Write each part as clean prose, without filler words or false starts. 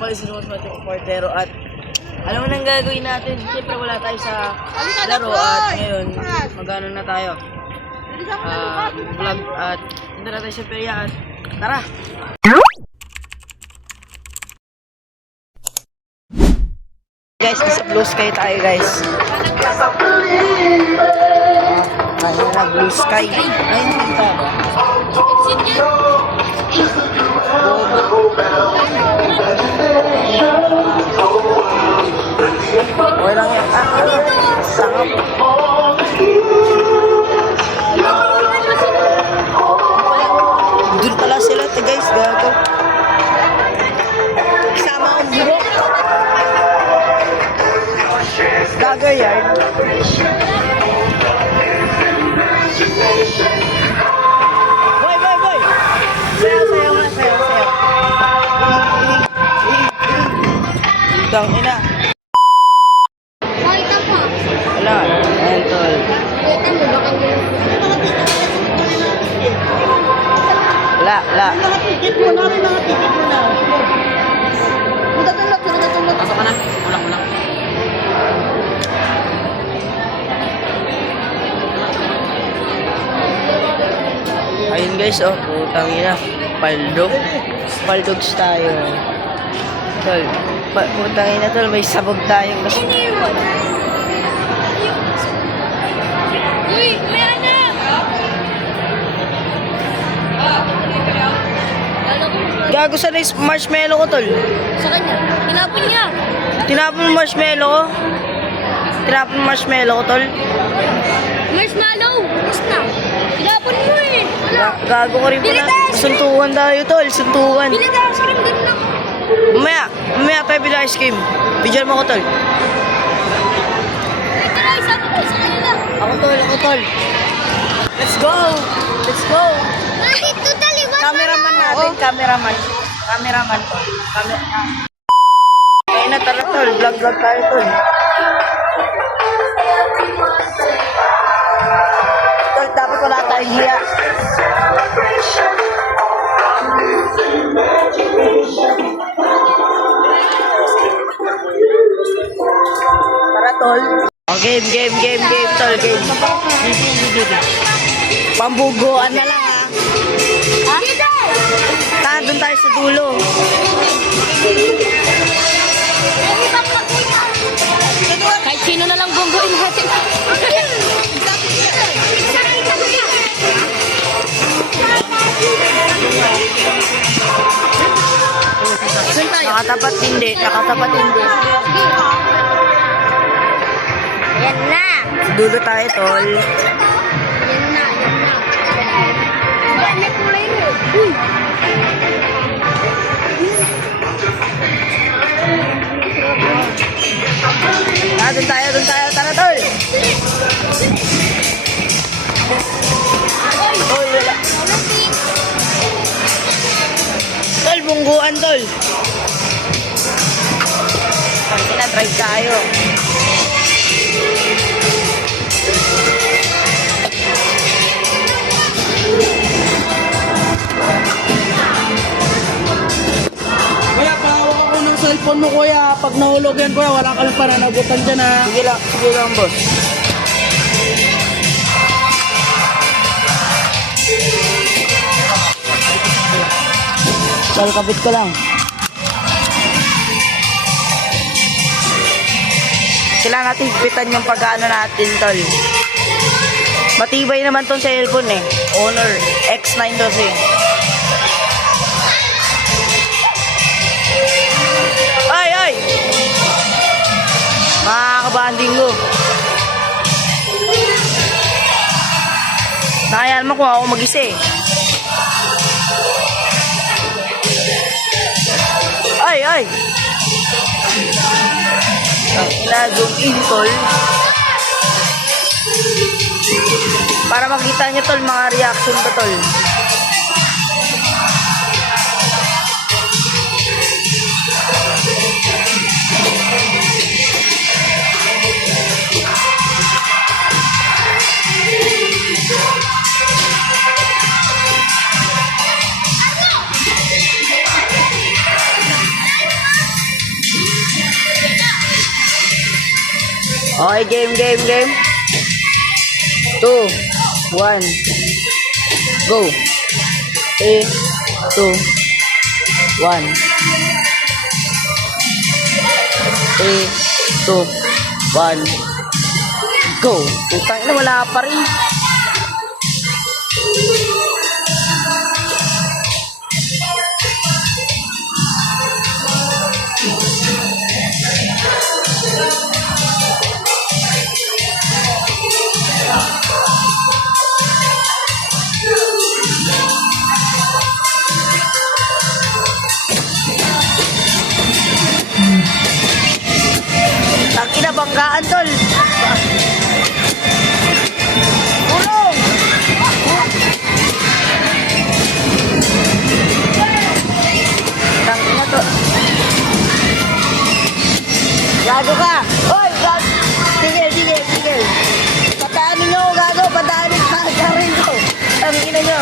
pala sinuot natin yung portero at alam mo nang gagawin natin. Siyempre wala tayo sa laro at ngayon magano na tayo. Vlog at punta na tayo sa perya at tara! Guys, nasa blue sky tayo guys. Ayun na, blue sky. Ayun dito. Okay lang yan. Sangap. Doon pala sila guys, gago. Kasama ang buro. Gago yan. Boy! Sayaw nga, sayaw. Dang ina. Makita mo. Wala. Ayan, tol. Wala. Nakatikit mo na. Punta tulog. Pasok ka na. Ulang. Ayun guys, oh, putang ina. Paldogs tayo. Tol, putang ina tol, may sabog tayong kasi. Uy, may anak! Gago sa na marshmallow ko tol. Sa kanya, tinapon niya. Tinapon mo marshmallow ko. Tol. Marshmallow, gusto na. Tinapon mo eh. Wala. Gago ko rin pala. Suntukan tayo tol, suntukan. Bilit ice cream din lang. Mamaya tayo bila ice cream. Bidyan mo ko tol. Ito na, sabi ko sa kanila. Ako tol. Let's go. Nandito taliwan Cameraman natin, cameraman. Kaya na tara tol, vlog tayo tol. Tol, dapat wala tayong hiya. Tara tol. Oh, game tol, game. Pambuguan na lang ha. Doon tayo sa dulo. Kahit sino na lang bungguin natin. Nakatapat hindi. Yan na. Sa dulo tayo tol. Yan na. Yan na kulay mo. Doon tayo. Tara tol. Tol, wala. Tol, bungguan tol. Drive tayo. Kuya, pahawak ako ng cellphone mo, kuya. Pag nahulog yan, kuya, wala ka lang pananagutan dyan, ha. Sige lang boss. Tol, kapit ko lang. Kailangan natin higpitan yung pag-ano natin, tol. Matibay naman tong cellphone eh. Honor X9 kasi. Ay! Mga kabanding ko. Nakayaan mo kung ako mag-isa eh. Ay! Zoom in tol. Para makita nyo tol mga reaction ko tol. Okay, game. 2, 1, go. 3, 2, 1. 3, 2, 1, go. Putang ina, wala pa rin. Tangina, banggaan, tol. Ulong! Tangina, tol. Gago ka! Oy, gago! Sige. Pataanin nyo ako, gago. Pataanin ka. Garin ko. Tangina nyo.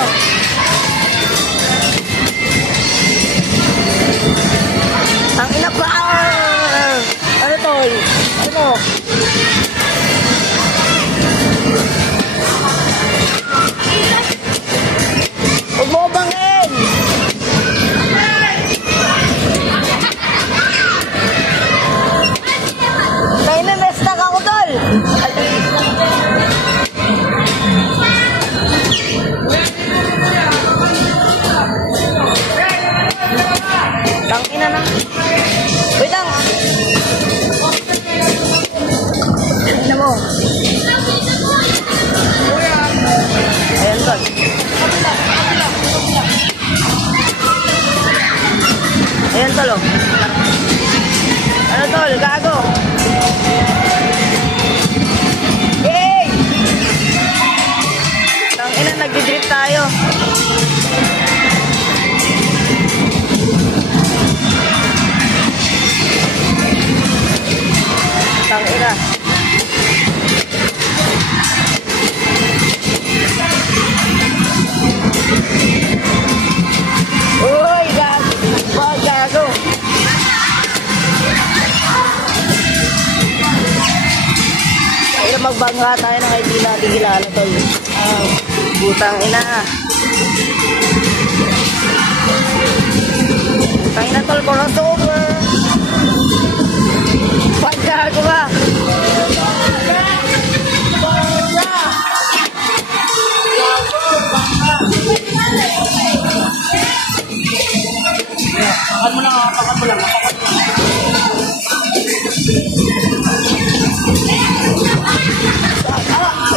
Tangina pa! Ano, tol? Ano? Huwag mo ko bangin! Tayo na, na-stuck ako, tol! Tangina na. Wait lang! Ano mo? Ayan, tol. Ayan, tol, oh. Ano, tol? Gago. Hey! Tangina, nagdi-drip tayo. Tangina. Uy, gago. Wag, gago. Kaya magbangga tayo ng hindi natin kilala, tol. Putang ina. Putang ina, tol. Crossover. Wag, gago ka. Apakan mo lang.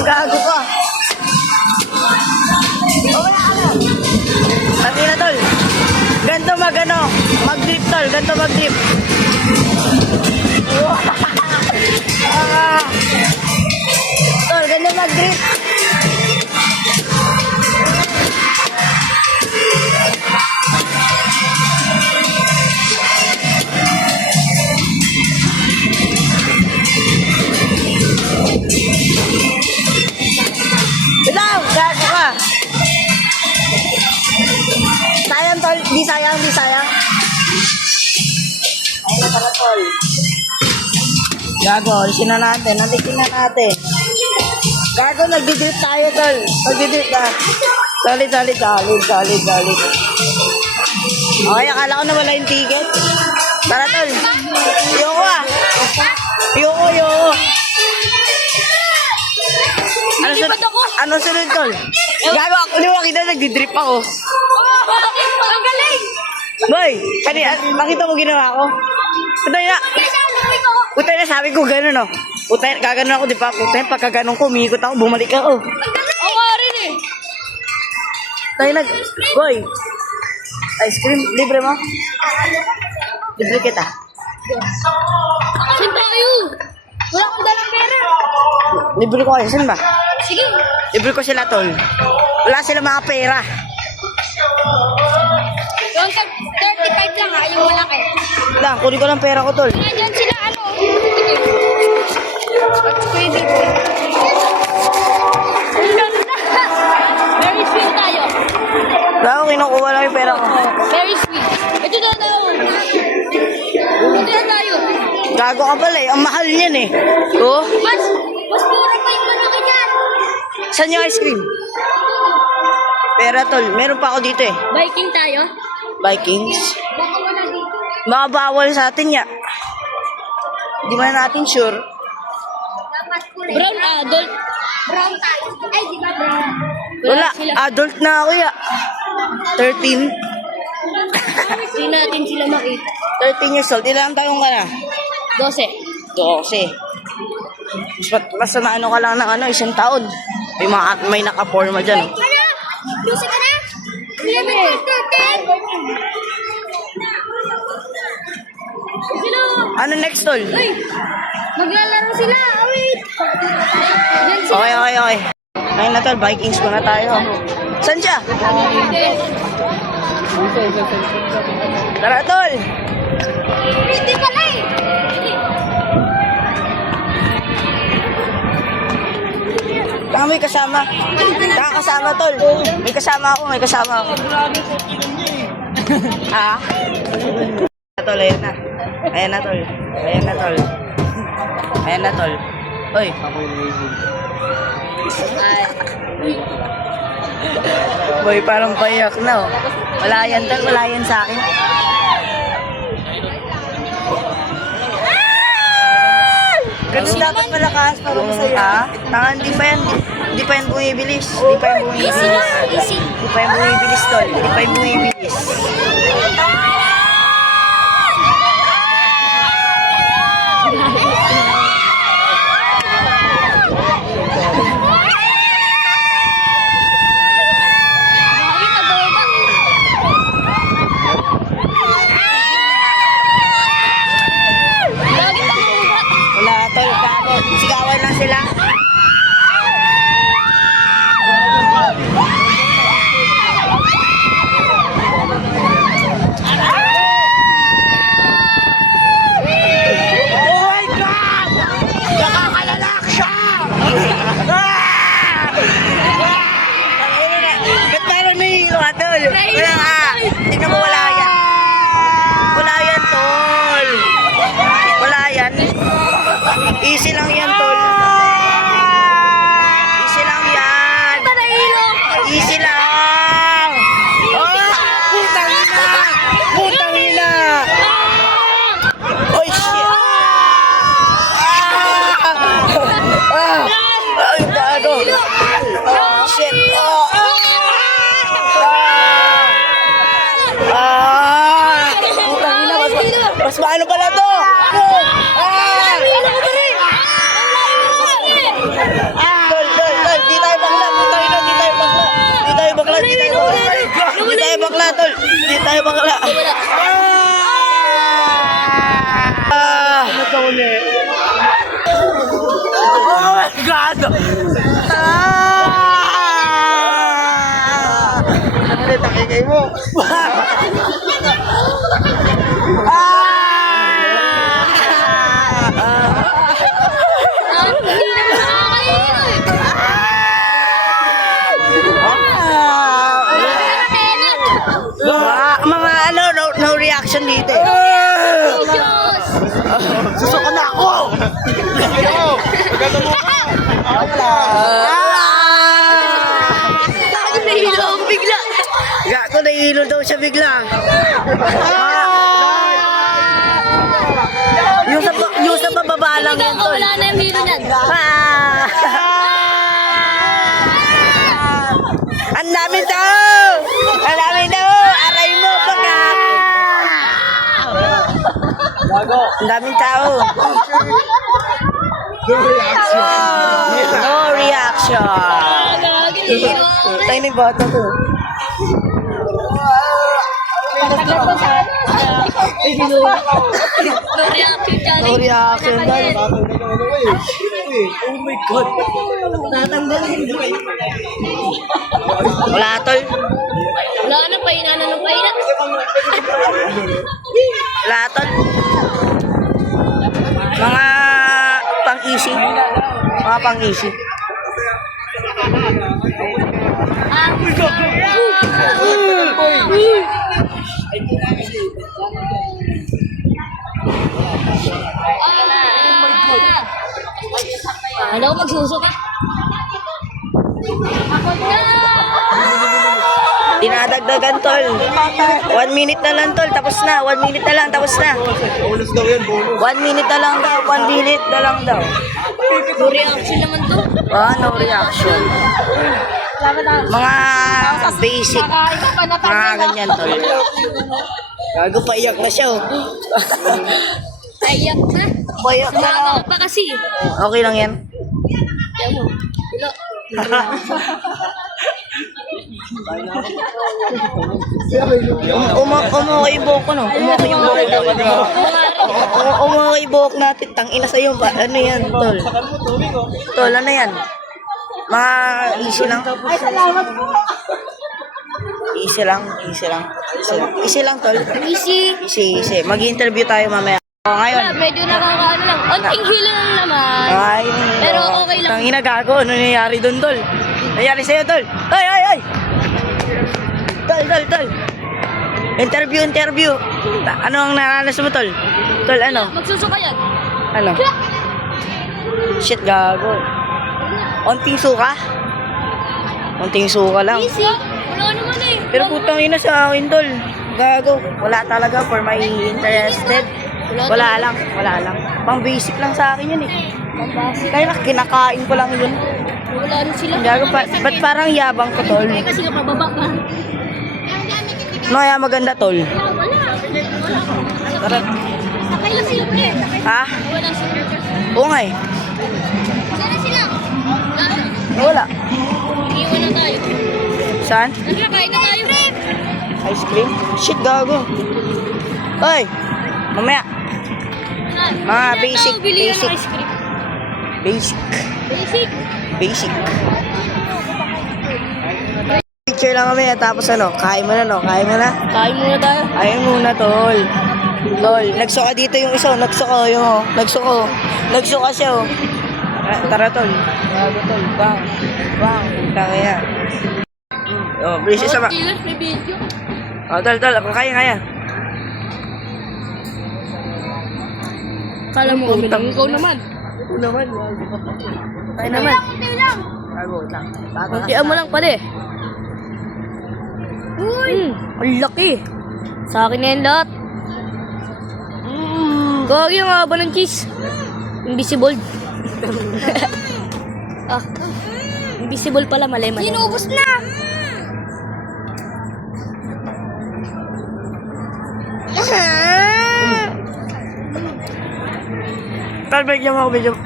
Gago ka. Sabi na, tol. Ganto mag-drip, tol. Ganto mag-drip. Tol, ganto mag-drip. Bitaw, gago ka. Sayang, tol. Di sayang. Ayun na pala, tol. Gago, alisin na natin. Gago, nagdi-drip tayo, tol. Nagdi-drip na. Solid. Okay, akala ko na wala yung ticket. Tara, tol. Yoko ah. Yoko. Ano sunod, tol? Gago ako, di ba kita nagdi-drip ako? Ang galing! Boy, nakita mo ginawa ko? Putay na, sabi ko gano'n, no? Putay, gaganon ako, di ba? Putay, pagka ganon ko, umiikot ako, bumalik ako. Ang nga rin eh. Tayo boy, ice cream, libre mo? Libre kita. Saan tayo? Wala akong dalang pera. Libre ko kayo, saan ba? Sige. Libre ko sila, tol. Wala sila mga pera. Yung 35 lang ha, yung malaki. Lang, kunin ko lang pera ko, tol. Nandiyan sila ano. Sige. What's pwede ko? Ang ganda. Very sweet tayo. Lang, kinukuha lang yung pera ko. Very sweet. Ito na daw. Ito na tayo. Gago ka pala eh. Ang mahal niyan eh. Oh, Mas mura pa yung ano ka dyan. saan yung ice cream? Pero tol, meron pa ako dito eh. Biking tayo? Vikings. Baka wala dito. Baka bawal sa atin ya. Di man natin sure. Dapat kulay. Brown adult. Brown tayo. Ay, di ba brown? Wala, Sila. adult na ako ya. 13. Hindi natin sila makita. 13 years old. Ilang taong ka na? 12. 12. Basta na ano ka lang ng ano, isang taon. May naka-forma dyan. Oh. Ano? Lucy ka na? 11, 13. Sila. Ano next tol? Uy! Maglalaro sila. Oh, wait. Yan sila. Okay. Ayun na tol, Vikings muna tayo. Saan siya? Tara tol! Hindi pala eh. Baka may kasama. Kasama tol. May kasama ako. Ah? Tol, ayan na. Ayan na tol. Uy. Boy, parang payak na oh. Wala yan tol, wala yan sa akin. Ganun dapat malakas para masaya. Ha? Tangan, di pa yan bumibilis. Di pa yan bumibilis tol. Di pa yan bumibilis. Wala tol, gago. Sigawan lang sila. Oh my God! Nakakalalak siya! Ba't parang nahihilo ka, tol? Wala ka. Tingnan mo, wala yan. Wala yan, tol. Wala yan. Easy lang yan, tol. Easy lang yan. Easy lang. Oh, putang ina. Putang ina. Oy, shit. Ay, gago. Oh, shit. Oh. Putang ina. Mas maano pala to? Tol, di tayo bakla, putang ina, di tayo bakla. Di tayo bakla, tol. Di tayo bakla. Oh my God! Ano takikay mo? Hindi naman nakakaino eh. Mga ano, no reaction dito eh. Diyos! Susuko na ako! Nahilo ang bigla. Gago, nahihilo daw siya bigla. Yung sa bababa lang yan, tol. Wala na yung hilo niyan. Ang daming tao! Ang daming tao! Aray mo, baka! Ang daming tao. No reaction. Tayo ni bata to. No reaction. Oh my God. Wala tol. Wala na, paina na ng paina. Wala tol. Mga pang-easy. Mga pang-easy. Kala ko magsusuka. Ako na! Dinadagdagan, tol. 1 minute na lang, tol. Tapos na. 1 minute na lang. Tapos na. 1 minute na lang daw. 1 minute na lang daw. No reaction naman to. No reaction. Mga basic. Mga ganyan, tol. Gago, paiyak na siya, oh. Ayak na. Paiyak na. Sumabaw pa kasi. Okay lang yan. Kaya mo. Wala. Umuha yung buhok ko, no? Umuha yung buhok ko. Umuha yung buhok natin. Tangina sa'yo ba? Ano yan, tol? Tol, ano yan? Mga easy lang. Ay, salamat po. Easy lang, easy lang. Easy lang, tol. Easy. Easy. Mag-interview tayo mamaya. Ngayon. Wala, medyo nakakaano lang. Onting hilo lang naman. Ay, Pero okay lang. Tangina, gago. Ano nangyayari doon, tol? Nangyari sa'yo, tol? Ay! Tol. Interview. Ano ang naranas mo, tol? Tol, ano? Magsusuka yan. Ano? Shit, gago. Onting suka? Onting suka lang. Easy. Wala naman eh. Pero putang ina sa akin, tol. Gago. Wala talaga for my interested. Wala lang. Pang basic lang sa akin yun eh. Kaya kinakain ko lang yun. Wala rin sila. Gago pa. Ba't parang yabang ko, tol? Eh, kasi nga pababa ka. No, kaya maganda, tol. Wala. Tara. Sakay lang sila eh. Ha? Wala sila. Oo nga eh. Sana sila. Wala. Iiwan na tayo. Saan? Tara, kain na tayo. Ice cream? Shit, gago. Oy! Mamaya. Mga basic. Bili ng ice cream. Basic. Basic. Picture lang kami tapos ano, kain mo na, no? Kain mo na. Kain muna tayo. Kain muna, tol. Tol, nagsuka dito yung isa, nagsuka yung, nagsuka siya, oh. Tara, tol. Gago, tol. Bang. Tangina. Oh, bilis isa ba? Killers, may video. Tol, ako kaya. Kala mo kami lang. Ikaw naman. Ito naman. Tayo naman. Kunti lang. Gago, lang. Kuntian mo lang pala eh. Uy! Ang laki. Sa akin na yan lahat. Gagi ang haba ng cheese. Invisible. Invisible pala, mali. Inubos na! Tol, bigyan mo ako, bigyan mo.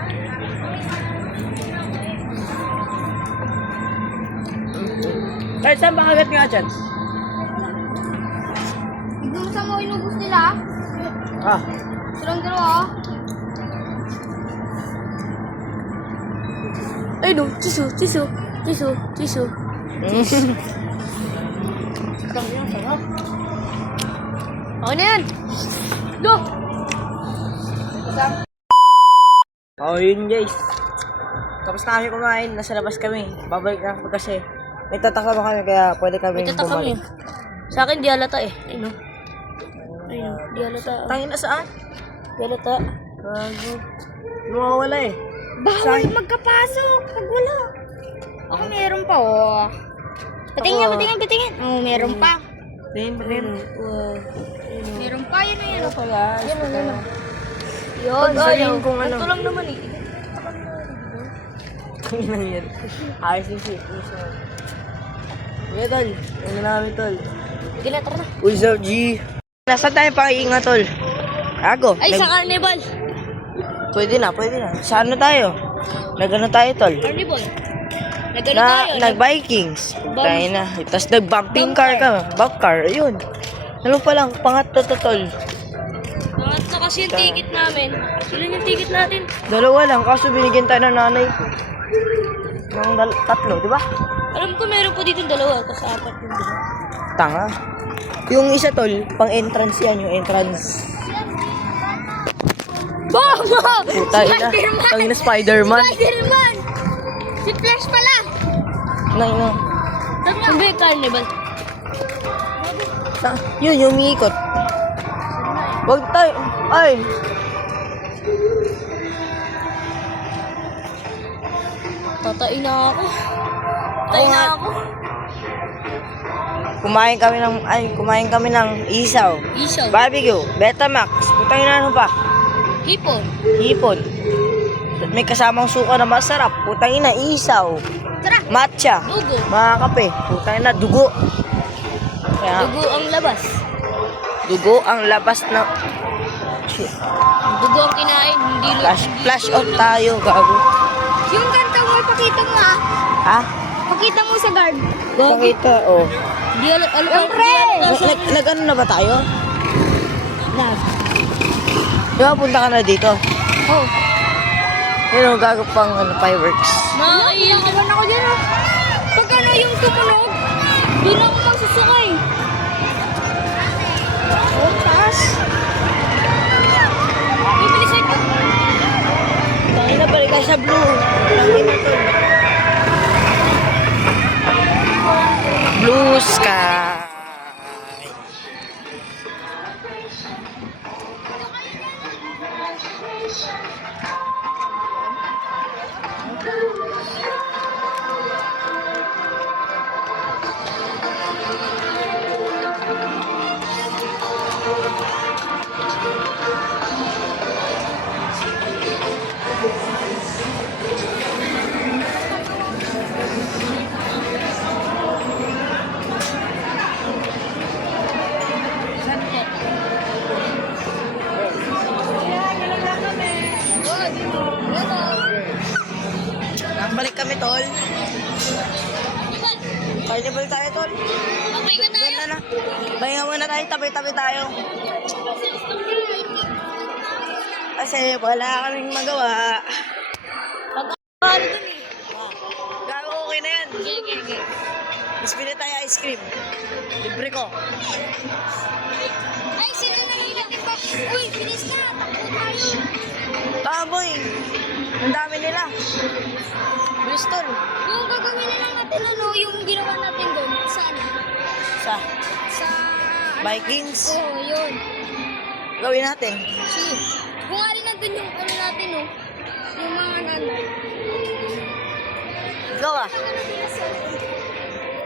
Ay, saan ba agad nga dyan? Doon sa mo inubos nila. Silang dalawa. Ay no, tissue. Okay na yan. Do! Oh, yun guys. Tapos na kami kumain, nasa labas kami. Babalik na kami kasi may tataka ba kami kaya pwede kami May tatak kami. Sa akin di halata eh. Ayun. Di halata. Tangin na saan? Di halata. Gago. Lumawala eh. Bawal magkapasok pag wala. Ako meron pa oh. Patingin. Oh, meron pa. Rin. Meron pa yun na yun. Pala. Yun. Pag sabihin kung ano. Ito lang naman eh. Tangin lang yan. Ayos yung shit. Kuya, tol. Ano namin, tol? Sige na, tara na. What's up, G? Nasaan tayo pakiinga, tol? Ago. Ay, sa carnival. Pwede na. Saan na tayo? Nagano tayo, tol? Carnival. Nagano tayo. Nag-Vikings. Tayo na. Tapos nag-bumping car ka. Bump car. Ayun. Ano pa lang, pangatlo to, tol. Pangatlo kasi yung ticket namin. Sila yung ticket natin. Dalawa lang, kaso binigyan tayo ng nanay. Ng tatlo, di ba? Alam ko meron po dito dalawa. Kasi apat yung dito. Tanga. Yung isa, tol, pang entrance yan, yung entrance. Bobo! Puta, ina. Tangin na Spider-Man. Spider-Man! Si Flash pala! Nang. Saan ba yung carnival? Yun, yung umiikot. Wag tayo. Ay. Patay na ako. Oo nga. Kumain kami ng isaw. Isaw. Barbecue, Betamax, putang ina ano pa? Hipon. Hipon. At may kasamang suka na masarap, putang ina, isaw. Tara. Matcha. Dugo. Mga kape, putang ina, dugo. Kaya, Dugo ang labas. dugo ang labas na... Shit. Dugo ang kinain. Hindi Flash out tayo, gago. Yung kanta mo, pakita mo ah. Ha? Pakita mo sa guard. Pakita, oh. Di alam. Nag-ano na ba tayo? Nag. Di ba punta ka na dito? Oh. Pero gago pang fireworks. Nakaiyak naman ako dyan ah. Pag ano yung tumunog, di na ako magsusukay. Oh, taas. Bibilisan nyo. Tangin na balik tayo sa blue. Tangin na to. Blue sky. Balik kami, tol. Carnival tayo, tol. Okay ka tayo? Ganda na. Bahinga muna tayo, tabi-tabi tayo. Kasi wala kaming magawa. Pag-ano dun eh. Gago, okay na yan. Okay. Mas pili tayo ice cream. Libre ko. Ay, sino na natin pa? Uy, finish na. Takbo tayo. Baboy. Ang dami nila. Bristol. Yung gagawin na lang natin ano, yung ginawa natin doon. Saan? Sa Sa... Vikings. Oo, yun. Gawin natin. Sige. Kung nga rin nandun yung ano natin, oh. Yung mga ano. Ikaw ah.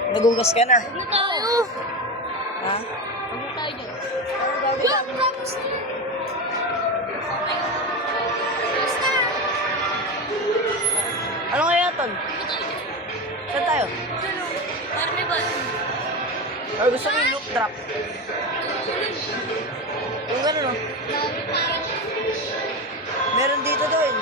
Nagugas ka na. Huwag na tayo. Ha? Huwag na tayo dyan. Ano gagawin Wag, natin? tapos na. Okay. Tapos na. Ano kaya, tol? Saan tayo? Dun, oh. Carnival. Or gusto ko yung loop drop? Yung gano'n, no? Dami tayo. Meron dito doon.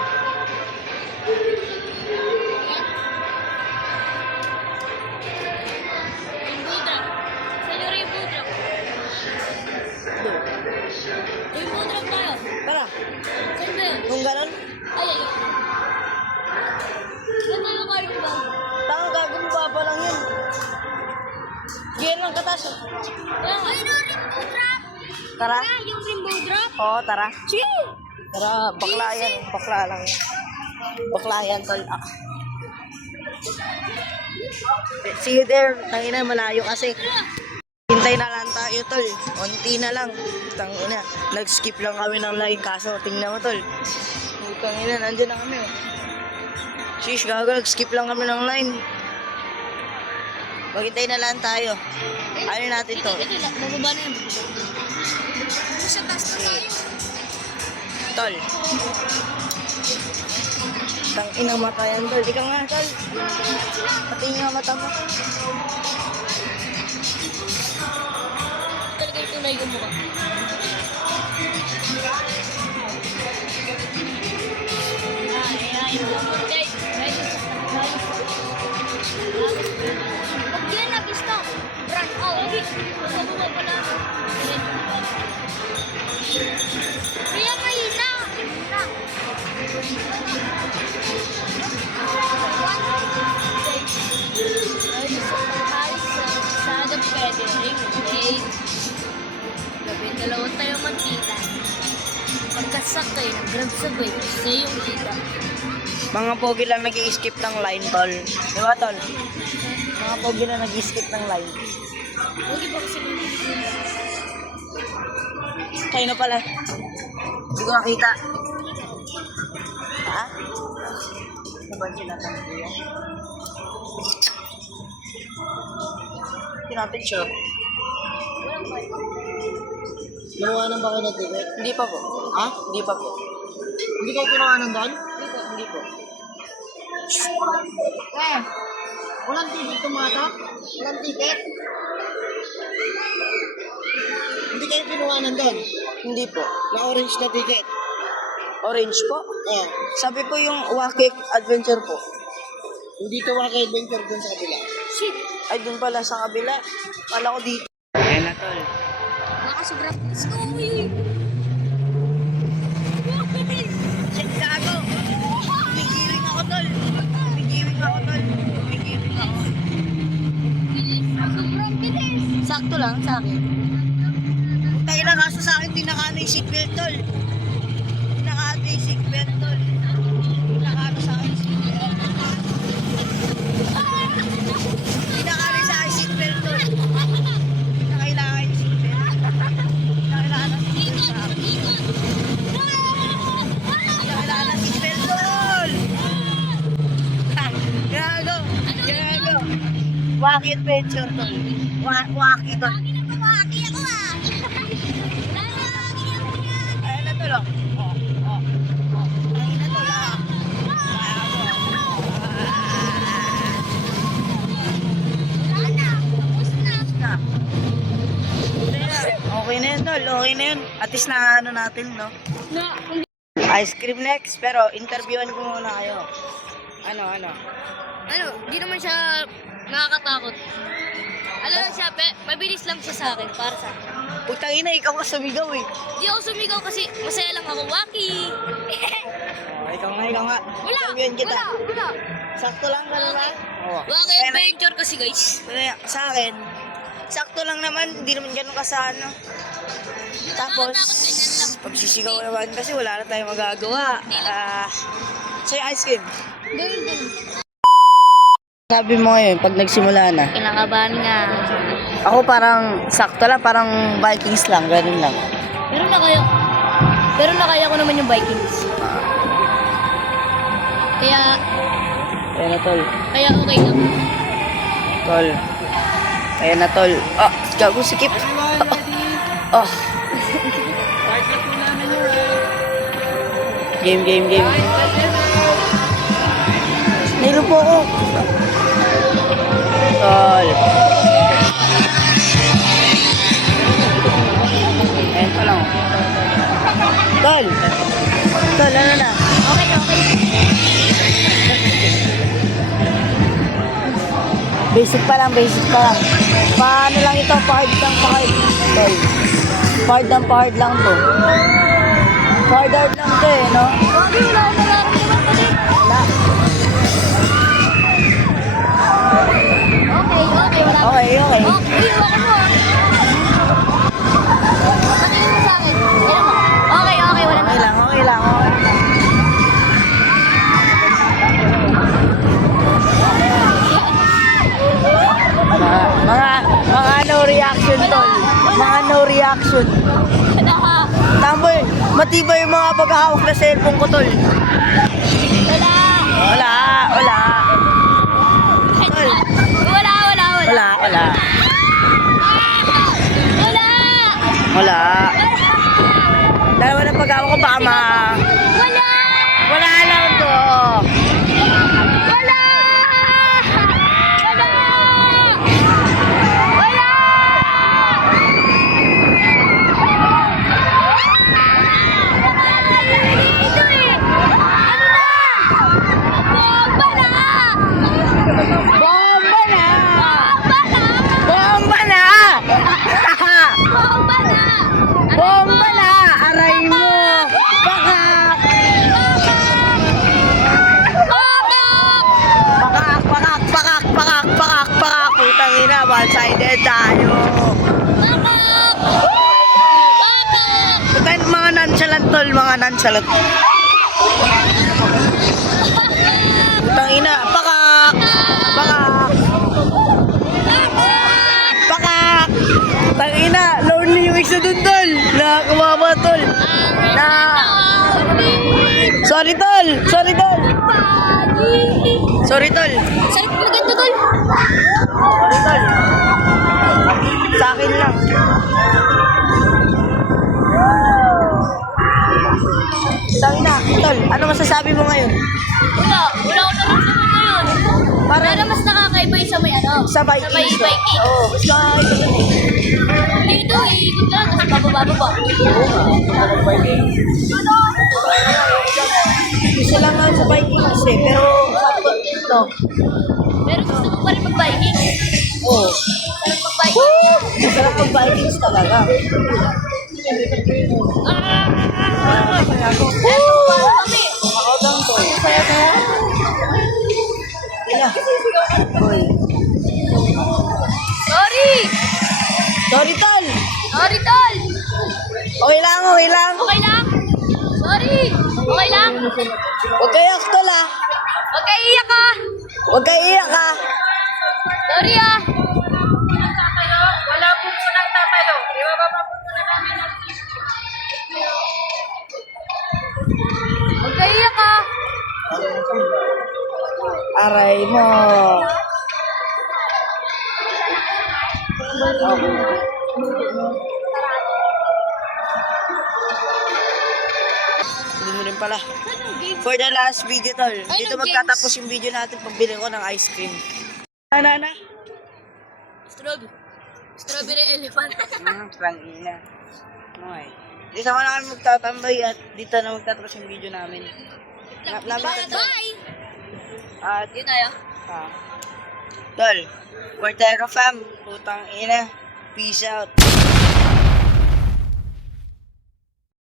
Rainbow drop. Saan yung rainbow drop? Doon. Rainbow drop tayo. Tara. Saan ba yun? Yung gano'n? Ay. Saan tayo carnival? Tanga, gagawin pa pa lang yun. Giyan lang katas. Ay, no, rainbow drop. Tara. Ah, yung rainbow drop. Oo, tara. Sige. Tara, bakla yan. Bakla lang. Bakla yan, tol. Ah. See you there. Tangina, malayo kasi. Hintay na lang tayo, tol. Unti na lang. Tangina. Nag-skip lang kami ng line kaso. Tingnan mo, tol. Tangina, nandyan na kami. Shish, gago. Nag-skip lang kami ng line. Maghintay na lang tayo. Ano natin to? Ito lang, bababa na yun. Sa taas na tayo. Tol. Tangina mata yan, tol. Di ka nga, tol. Pati nga mata mo. Talaga yung tunay yung mukha. Pag yan nag-stop, run out. Masabuha pa lang. Kaya mahina. Sada pwede rin, okay? Gabi, dalawa tayo magkita. Pagkasakay, nag-grab sabay, isa yung kita. Mga pogi lang nag-i-skip ng line, tol. Di ba, tol? Mga pogi lang nag-i-skip ng line. Huwag iba kasi Kayo na pala. Hindi ko nakita. Ha? Napansin natin ang kuya. Hindi natin sure. Nawanan ba kayo ng ticket? Hindi pa po. Ha? Hindi pa po. Hindi kayo kinawanan doon? Hindi po. Walang ticket tumata? Walang ticket? Hindi kayo kinuwanan doon? Hindi po. Na orange na ticket? Orange po. Oo. Sabi po yung Wakik Adventure po. Hindi ka waka-adventure doon sa kabila. Shit! Ay, dun pala sa kabila. Kala ko dito. Ayan na, tol. Baka sobrang... Let's go! Uy! Check gago. Migiwing ako, tol. Migiwing ako, tol. Migiwing ako. Sobrang bilis! Sakto lang sa akin. Tayo na kaso sa akin, tinakano yung seatbelt, tol. Tinakano yung seatbelt, tol. Tinakano sa akin yung seatbelt. Tinakano sa akin yung seatbelt, tol. Nakailangan yung seatbelt. Nakailangan ng seatbelt sa akin. Nakailangan ng seatbelt, tol. Gago. Gago. Wacky adventure, tol. Wacky, tol. Nakakawaki ako ah! Ayan na, tol. Oh. Ayan na, tol. Wala na! Tapos na! Na. Okay na yun, tol. Okay na yun. At least na ano natin, no? Ice cream next. Pero interviewan ko muna kayo. Ano? Ano, di naman siya nakakatakot. Ano lang siya, mabilis lang siya sa akin, para sa akin. Putang ina, ikaw ka sumigaw eh. Di ako sumigaw kasi masaya lang ako. Waki! Oh, ikaw nga. Wala! Interviewan kita. Wala! Sakto lang, gano'n ba? Oo. Waki Ayan na. adventure kasi guys. Kaya sa akin, sakto lang naman, hindi naman ganun kasano. Tapos, Nakakatakot, ganyan lang. pagsisigaw naman kasi wala na tayong magagawa. Sa'yo ice cream. Ganun din. Sabi mo ngayon, pag nagsimula na, Kinakabahan nga. ako parang sakto lang, parang Vikings lang, ganun lang. Pero nakaya ko naman yung Vikings. Kaya Ayan na, tol. okay lang. Tol. Ayan na, tol. Ah, gago, sikip. Oh. Game. Nailo po ako. Tol. Ayan pa lang. Tol. Tol, ano na? Okay. Basic pa lang. Paano lang ito? Pahard. Tol. Pahard lang to. Pahard lang to eh, no? Wagi, wala akong nararamdaman pa din. Wala. Okay, wala. Okay. Uy, hawakan mo ah. Patingin mo sa akin. Tignan mo. Okay, wala na. Okay lang. Mga no reaction, tol. Mga no reaction. Tamboy, matibay yung mga paghahawak na cellphone ko, tol. Wala. Tol. Wala. Wala. Dalawa na paghahawak ko, baka wala lang to. Bomba na! Bomba na! Aray mo! Pakak! Pakak! Putang ina, one-sided tayo. Putang mga nonchalant, tol, mga nonchalant. Putang ina, pakak! Tangina, lonely yung isa dun, tol. Nakakawawa, tol. Sorry, tol. Sorry, tol. Saan mo ganito, tol? Sorry, tol. Sa akin lang. Tangina, tol. Ano masasabi mo ngayon? Wala akong naramdaman ngayon. Para mas nakakaiba yung sa may ano? Sa Vikings. Sa may Vikings. Oo, mas nakakaiba dun eh. Dito, iikot lang, tapos bababa. Isa lang nga sa Vikings eh, pero sakto ito. Pero gusto mo pa rin mag-Vikings. Oo. Sarap mag-Vikings. Masarap pag Vikings talaga. Eto, para kami. Ako lang to. Saya kaya? Ila. Hoy. Sorry! Sorry, tol. Sorry, tol! Okay lang, okay lang. Okay lang? Sorry! Okay lang? Huwag kayo, tol ah. Huwag kayo iyak ah! Huwag kayo iyak ah. Sorry ah! Wala po po nagtatayo. Ibababa po po na namin. Huwag kayo iyak ah! Aray mo. Hindi mo rin pala. For the last video, tol. Dito Anong magtatapos yung video natin pagbili ko ng ice cream. Ana. Strawberry elephant. Trangina. Okay. Dito na kami magtatambay at dito na magtatapos yung video namin. Bye! At, Dito tayo. Tol, Cortero fam, putang ina. Peace out.